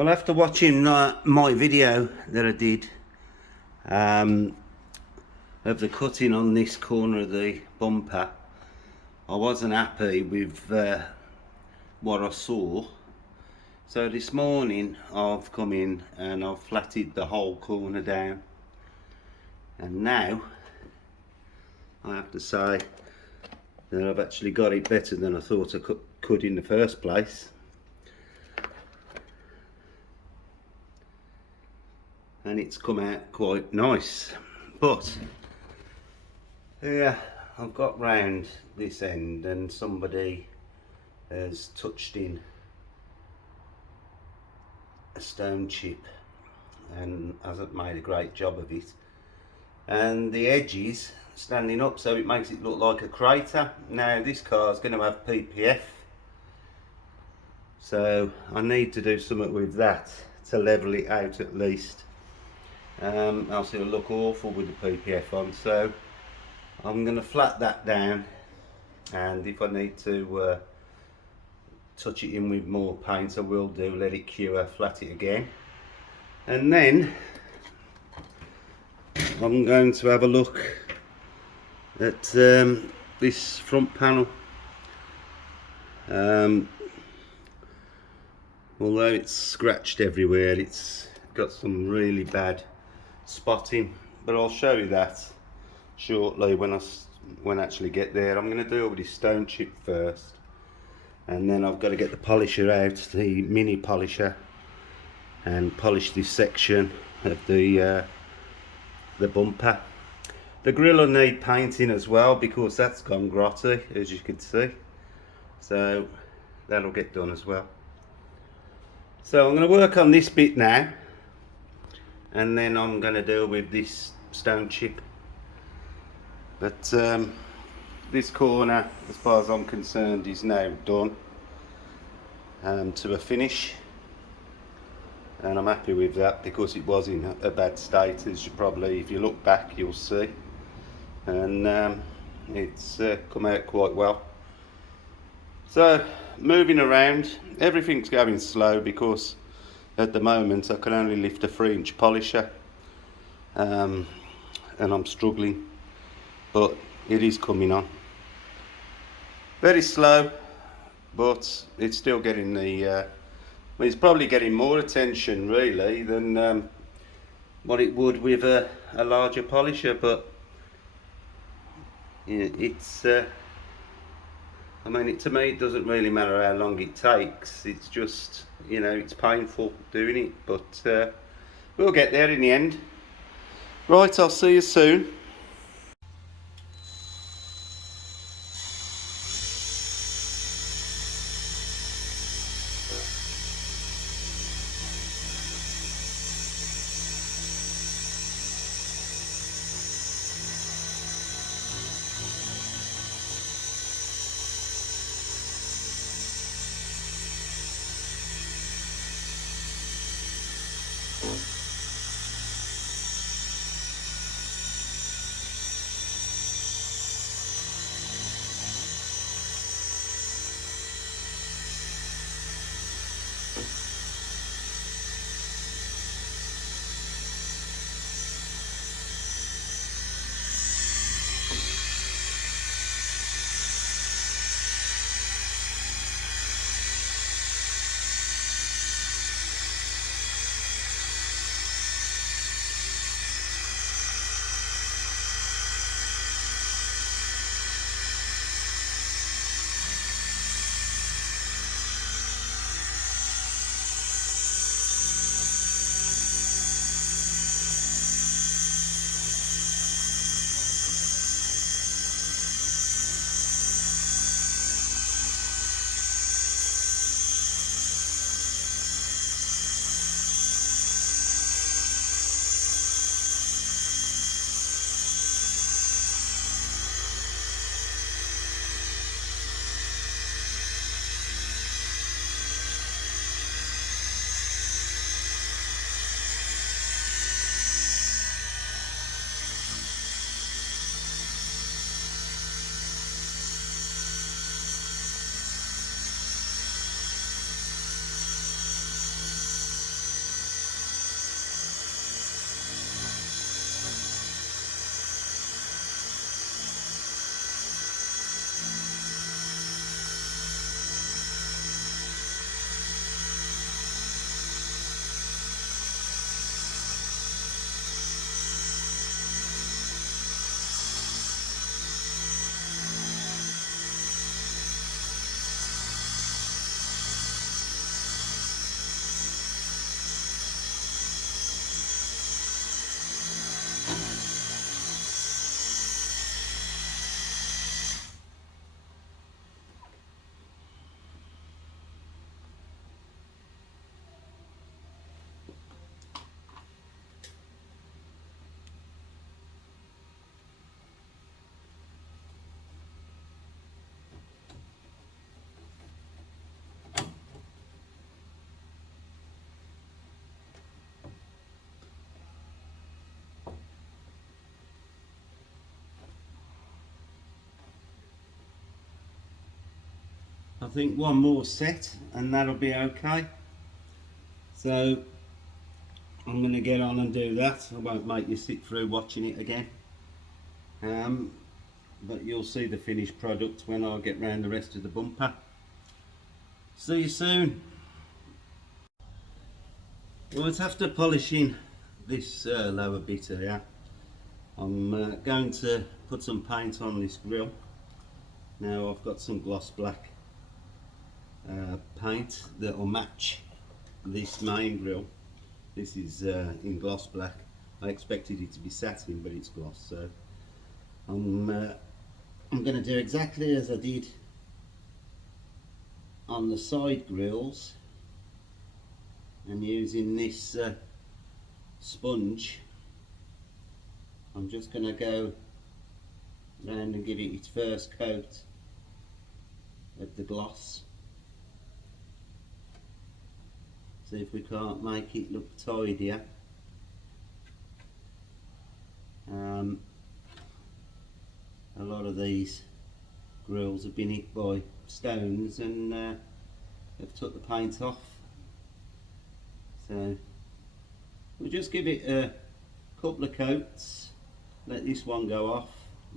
Well, after watching my video that I did of the cutting on this corner of the bumper, I wasn't happy with what I saw. So this morning I've come in and I've flatted the whole corner down, and now I have to say that I've actually got it better than I thought I could in the first place. And it's come out quite nice. But yeah, I've got round this end and somebody has touched in a stone chip and hasn't made a great job of it, and the edges standing up, so it makes it look like a crater. Now this car is going to have PPF, so I need to do something with that to level it out at least. Else it'll look awful with the PPF on, so I'm going to flat that down, and if I need to touch it in with more paint I will do, let it cure, flat it again, and then I'm going to have a look at this front panel. Although it's scratched everywhere, it's got some really bad spotting, but I'll show you that shortly when I actually get there. I'm going to do all this stone chip first, and then I've got to get the polisher out, the mini polisher, and polish this section of the bumper. The grille will need painting as well because that's gone grotty, as you can see, so that'll get done as well. So I'm going to work on this bit now, and then I'm going to deal with this stone chip. But this corner, as far as I'm concerned, is now done to a finish, and I'm happy with that because it was in a bad state, as you probably, if you look back, you'll see. And it's come out quite well. So moving around, everything's going slow because at the moment I can only lift a 3-inch polisher, and I'm struggling, but it is coming on. Very slow, but it's still getting the it's probably getting more attention really than what it would with a larger polisher, but it's I mean, to me it doesn't really matter how long it takes. It's just, you know, it's painful doing it, but we'll get there in the end. Right, I'll see you soon. think one more set and that'll be okay. So I'm going to get on and do that. I won't make you sit through watching it again, but you'll see the finished product when I get round the rest of the bumper. See you soon. Right, after polishing this lower bit here, I'm going to put some paint on this grille. Now I've got some gloss black paint that will match this main grille. This is in gloss black. I expected it to be satin, but it's gloss, so I'm going to do exactly as I did on the side grills, and using this sponge I'm just going to go round and give it its first coat of the gloss. See if we can't make it look tidier. A lot of these grills have been hit by stones and they've took the paint off. So we'll just give it a couple of coats, let this one go off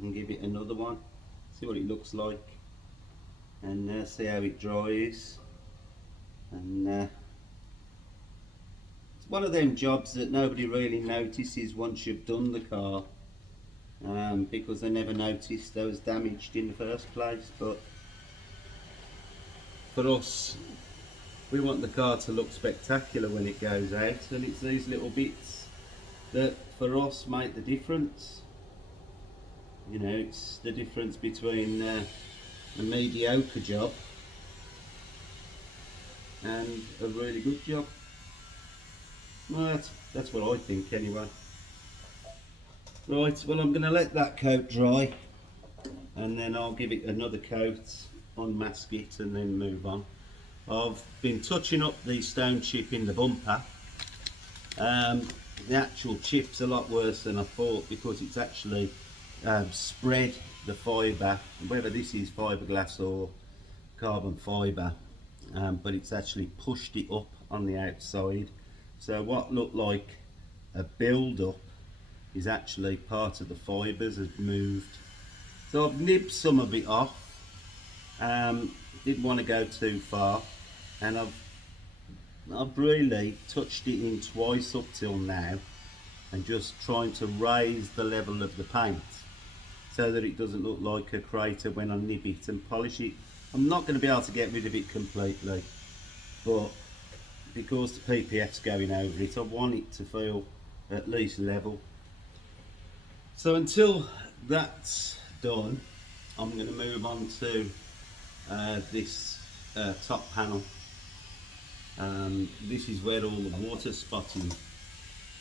and give it another one, see what it looks like, and see how it dries. And it's one of them jobs that nobody really notices once you've done the car, because they never noticed they was damaged in the first place. But for us, we want the car to look spectacular when it goes out, and it's these little bits that for us make the difference. You know, it's the difference between a mediocre job and a really good job. Well, that's what I think anyway. Right, well, I'm going to let that coat dry and then I'll give it another coat, unmask it and then move on. I've been touching up the stone chip in the bumper. The actual chip's a lot worse than I thought, because it's actually spread the fibre, whether this is fiberglass or carbon fibre, but it's actually pushed it up on the outside. So what looked like a build-up is actually part of the fibres has moved. So I've nibbed some of it off. Didn't want to go too far, and I've really touched it in twice up till now, and just trying to raise the level of the paint so that it doesn't look like a crater when I nib it and polish it. I'm not going to be able to get rid of it completely, but because the PPF's going over it, I want it to feel at least level. So until that's done, I'm going to move on to this top panel. This is where all the water spotting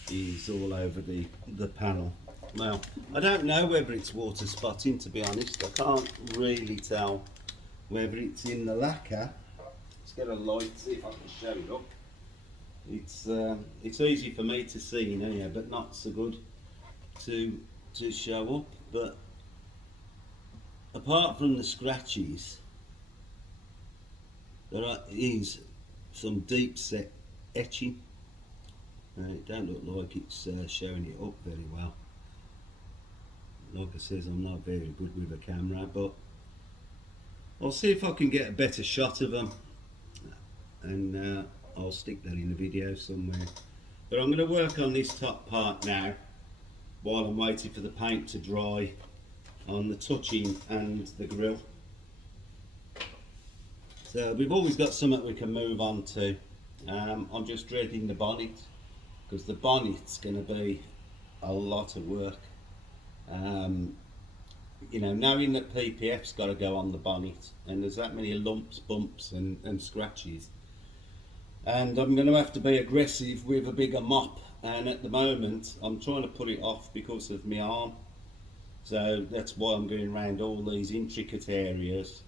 is all over the panel. Well, I don't know whether it's water spotting, to be honest. I can't really tell whether it's in the lacquer. Let's get a light, see if I can show it up. It's easy for me to see in here, but not so good to show up. But apart from the scratches, there is some deep set etching. It don't look like it's showing it up very well. Like I says, I'm not very good with a camera, but I'll see if I can get a better shot of them, and I'll stick that in the video somewhere. But I'm going to work on this top part now while I'm waiting for the paint to dry on the touching and the grille. So we've always got something we can move on to. I'm just dreading the bonnet, because the bonnet's going to be a lot of work. You know, knowing that PPF's got to go on the bonnet, and there's that many lumps, bumps and scratches, and I'm going to have to be aggressive with a bigger mop, and at the moment I'm trying to put it off because of my arm. So that's why I'm going around all these intricate areas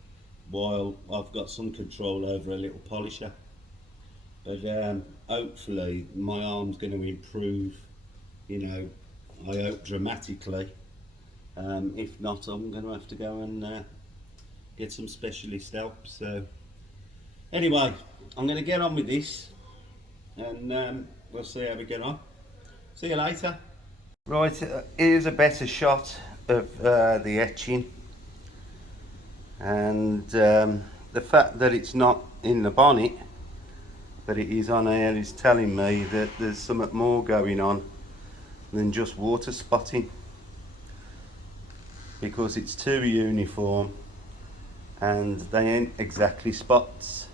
while I've got some control over a little polisher. But hopefully my arm's going to improve, you know, I hope dramatically. If not, I'm going to have to go and get some specialist help. So Anyway, I'm going to get on with this, and we'll see how we get on. See you later. Right, here's a better shot of the etching, and the fact that it's not in the bonnet, but it is on here, is telling me that there's something more going on than just water spotting, because it's too uniform and they ain't exactly spots.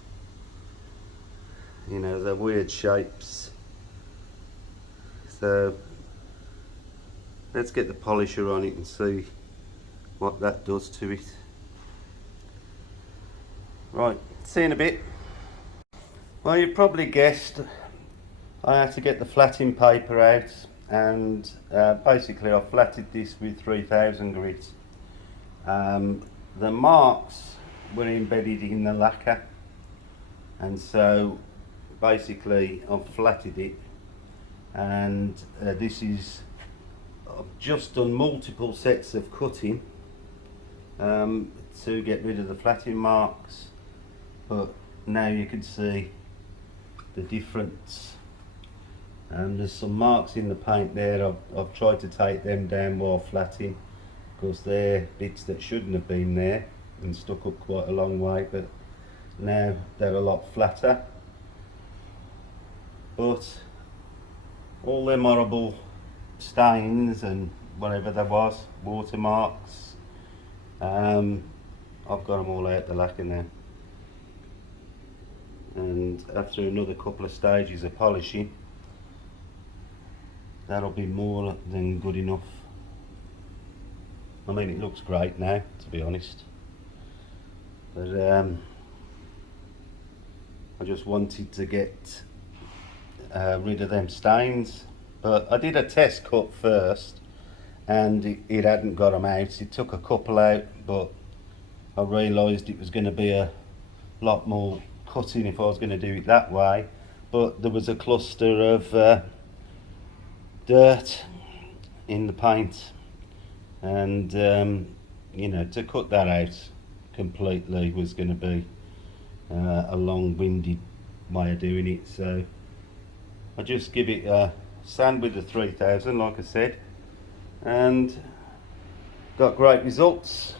You know, they're weird shapes. So let's get the polisher on it and see what that does to it. Right, see you in a bit. Well, you probably guessed I had to get the flatting paper out, and basically I flatted this with 3000 grit. The marks were embedded in the lacquer, and so basically I've flatted it, and this is, I've just done multiple sets of cutting to get rid of the flatting marks, but now you can see the difference. There's some marks in the paint there. I've tried to take them down while flatting, because they're bits that shouldn't have been there and stuck up quite a long way, but now they're a lot flatter. But all them horrible stains and whatever there was, watermarks, I've got them all out the lacquer now, and after another couple of stages of polishing, that'll be more than good enough. I mean, it looks great now, to be honest, but I just wanted to get rid of them stains. But I did a test cut first, and it hadn't got them out. It took a couple out, but I realised it was going to be a lot more cutting if I was going to do it that way. But there was a cluster of dirt in the paint, and you know, to cut that out completely was going to be a long-winded way of doing it. So I just give it a sand with the 3000, like I said, and got great results.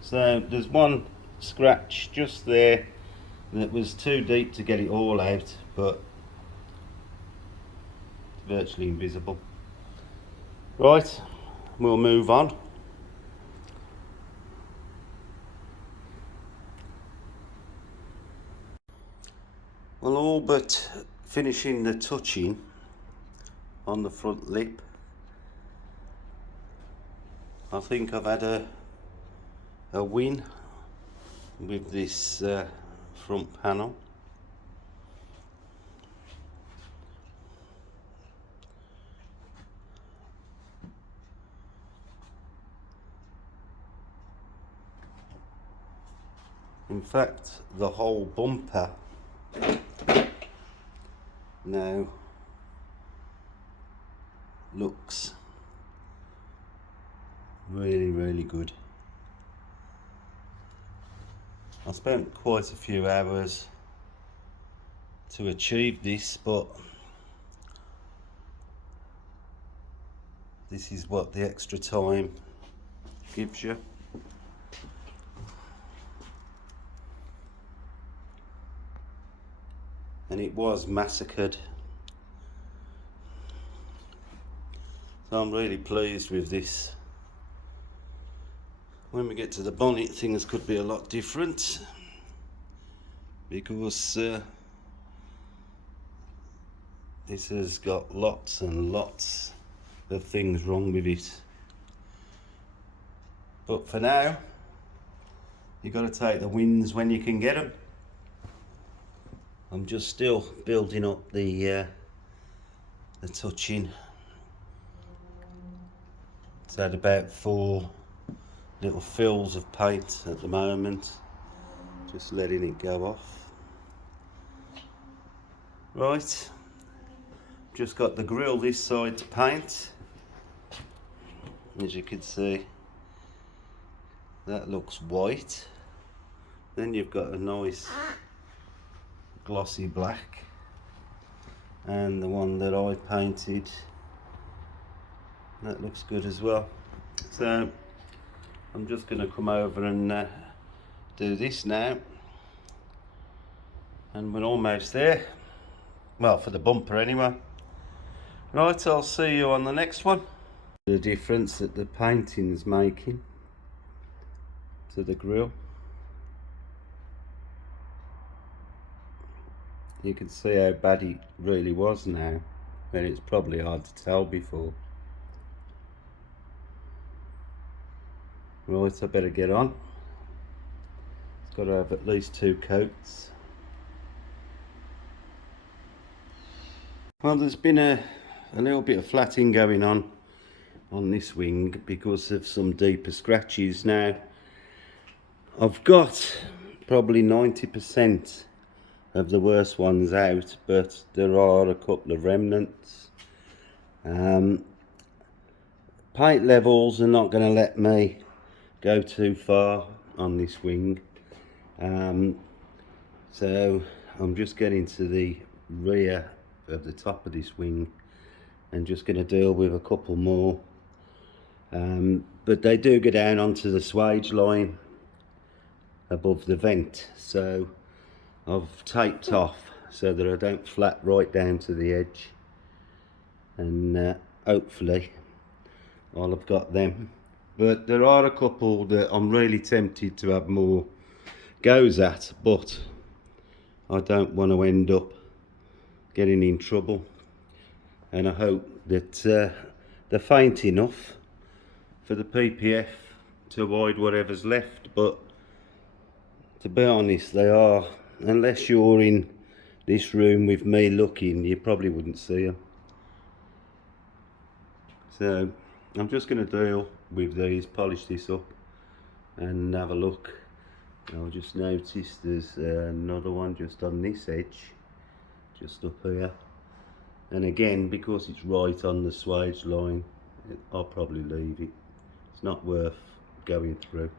So there's one scratch just there that was too deep to get it all out, but it's virtually invisible. Right, we'll move on. Well, all but finishing the touching on the front lip. I think I've had a win with this front panel. In fact, the whole bumper now looks really good. I spent quite a few hours to achieve this, but this is what the extra time gives you. And it was massacred. So I'm really pleased with this. When we get to the bonnet, things could be a lot different, because this has got lots and lots of things wrong with it. But for now, you've got to take the wins when you can get them. I'm just still building up the touching. It's had about 4 little fills of paint at the moment, just letting it go off. Right, just got the grille this side to paint. As you can see, that looks white. Then you've got a nice glossy black, and the one that I painted, that looks good as well. So I'm just going to come over and do this now, and we're almost there. Well, for the bumper anyway. Right, I'll see you on the next one. The difference that the painting's making to the grille. You can see how bad it really was now, and it's probably hard to tell before. Right, I better get on. It's got to have at least 2 coats. Well, there's been a little bit of flatting going on this wing because of some deeper scratches. Now, I've got probably 90% of the worst ones out, but there are a couple of remnants. Paint levels are not going to let me go too far on this wing, so I'm just getting to the rear of the top of this wing and just going to deal with a couple more, but they do go down onto the swage line above the vent, so I've taped off so that I don't flat right down to the edge, and hopefully I'll have got them. But there are a couple that I'm really tempted to have more goes at, but I don't want to end up getting in trouble, and I hope that they're faint enough for the PPF to avoid whatever's left. But to be honest, they are, unless you're in this room with me looking, you probably wouldn't see them. So I'm just going to deal with these, polish this up and have a look. I'll just notice there's another one just on this edge, just up here, and again, because it's right on the swage line, I'll probably leave it. It's not worth going through.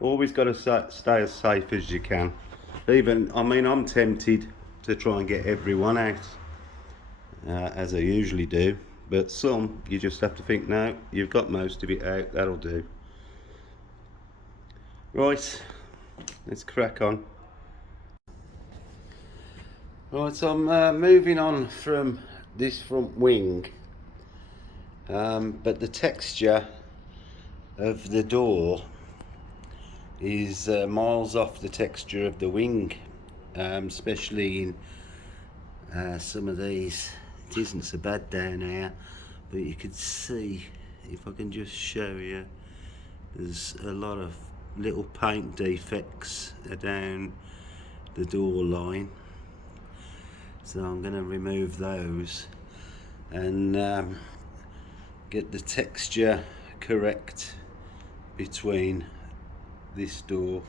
Always got to stay as safe as you can. Even, I mean, I'm tempted to try and get everyone out, as I usually do, but some you just have to think, no, you've got most of it out, that'll do. Right, let's crack on. Right, so I'm moving on from this front wing, but the texture of the door is miles off the texture of the wing, especially in some of these. It isn't so bad down here, but you can see, if I can just show you, there's a lot of little paint defects down the door line, so I'm going to remove those and get the texture correct between this door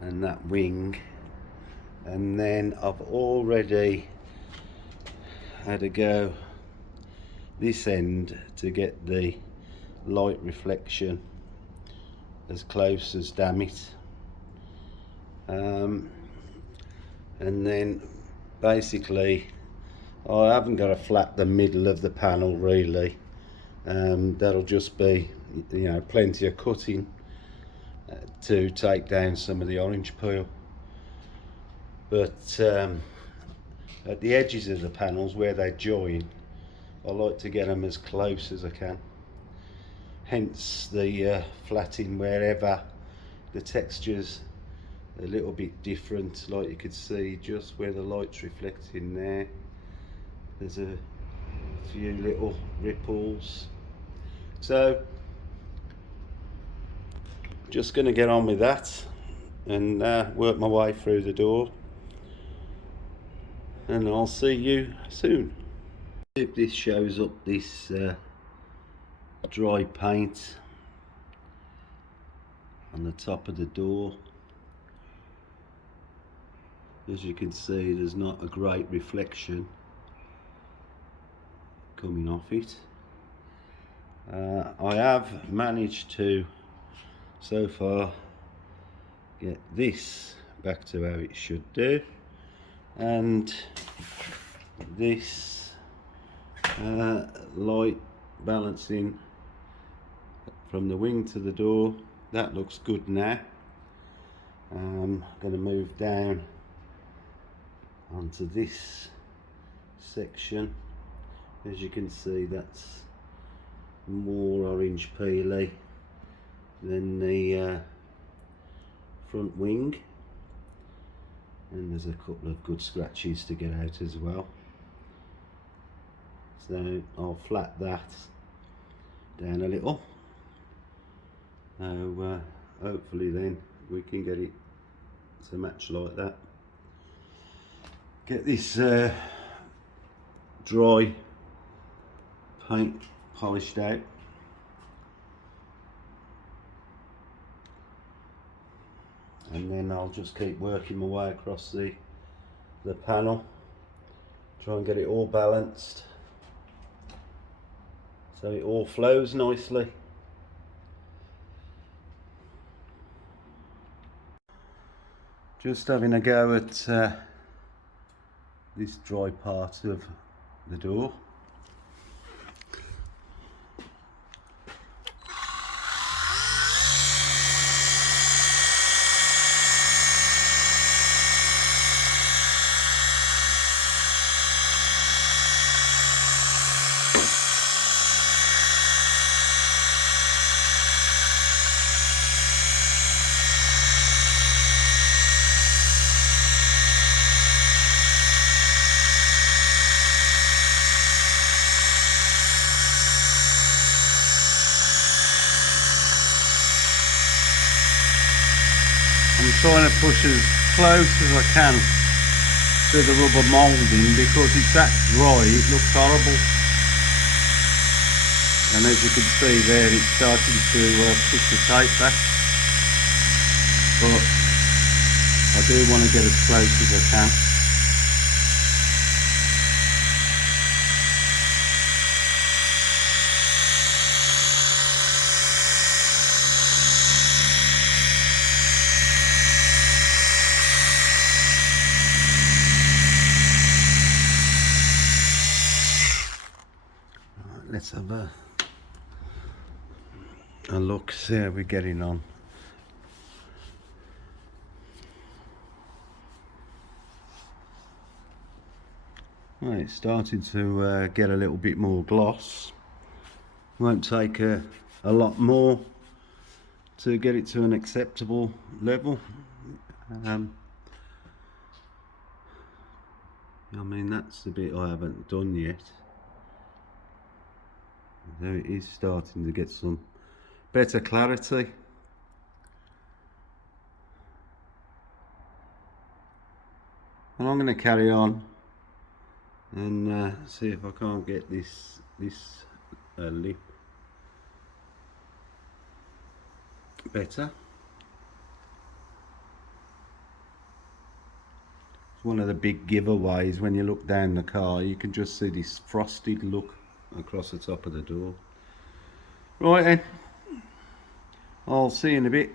and that wing. And then I've already had a go this end to get the light reflection as close as damn it, and then basically I haven't got to flat the middle of the panel really. That'll just be, you know, plenty of cutting to take down some of the orange peel, but at the edges of the panels where they join, I like to get them as close as I can, hence the flatting wherever the texture's a little bit different. Like you could see just where the light's reflecting there, there's a few little ripples. So just going to get on with that and work my way through the door, and I'll see you soon. If this shows up, this dry paint on the top of the door, as you can see, there's not a great reflection coming off it. I have managed to so far get this back to how it should do. And this light balancing from the wing to the door, that looks good now. I'm going to move down onto this section. As you can see, that's more orange peely than the front wing, and there's a couple of good scratches to get out as well. So I'll flat that down a little. So hopefully then we can get it to match like that. Get this dry paint polished out. And then I'll just keep working my way across the panel, try and get it all balanced so it all flows nicely. Just having a go at this dry part of the door. I'm trying to push as close as I can to the rubber moulding because it's that dry, it looks horrible. And as you can see there, it's starting to push the tape back. But I do want to get as close as I can. Let's have a look, see how we're getting on. Well, it's starting to get a little bit more gloss. Won't take a lot more to get it to an acceptable level. I mean, that's the bit I haven't done yet. There it is, starting to get some better clarity. And I'm going to carry on and see if I can't get this lip better. It's one of the big giveaways when you look down the car. You can just see this frosted look across the top of the door. Right then, I'll see you in a bit.